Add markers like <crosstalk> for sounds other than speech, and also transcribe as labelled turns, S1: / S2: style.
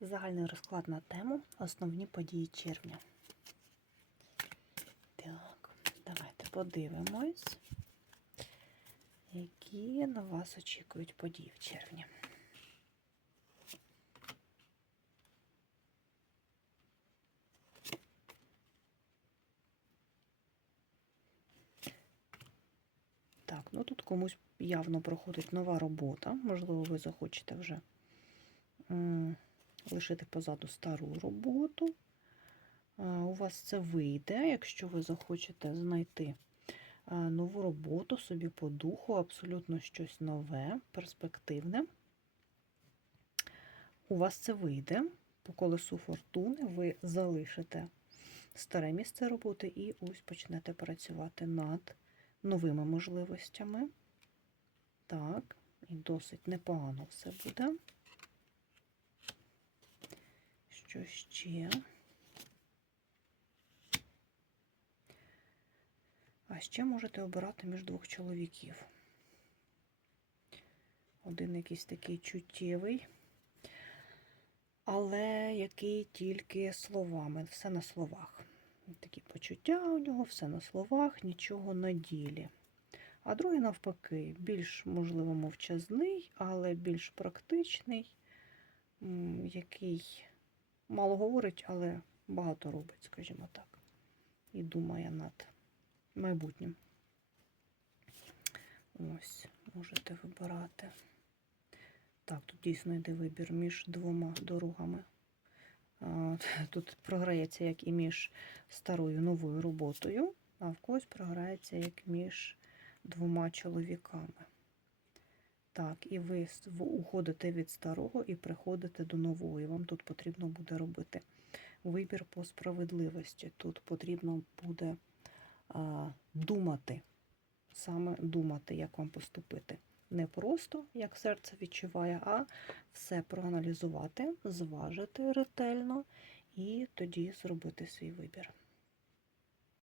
S1: Загальний розклад на тему Основні події червня. Так, давайте подивимось, які на вас очікують події в червні. Так, ну тут комусь явно проходить нова робота. Можливо, ви захочете вже лишити позаду стару роботу. У вас це вийде, якщо ви захочете знайти нову роботу собі по духу, абсолютно щось нове, перспективне. У вас це вийде. По колесу фортуни ви залишите старе місце роботи і ось почнете працювати над новими можливостями. Так, і досить непогано все буде. Що ще? А ще можете обирати між двох чоловіків. Один якийсь такий чуттєвий, але який тільки словами, все на словах. Такі почуття у нього, все на словах, нічого на ділі. А другий, навпаки, більш, можливо, мовчазний, але більш практичний, який мало говорить, але багато робить, скажімо так, і думає над майбутнім. Ось, можете вибирати. Так, тут дійсно йде вибір між двома дорогами. <laughs> Тут програється як і між старою новою роботою, а в когось програється як між двома чоловіками. Так, і ви уходите від старого і приходите до нового. І вам тут потрібно буде робити вибір по справедливості. Тут потрібно буде а, думати, саме думати, як вам поступити. Не просто, як серце відчуває, а все проаналізувати, зважити ретельно і тоді зробити свій вибір.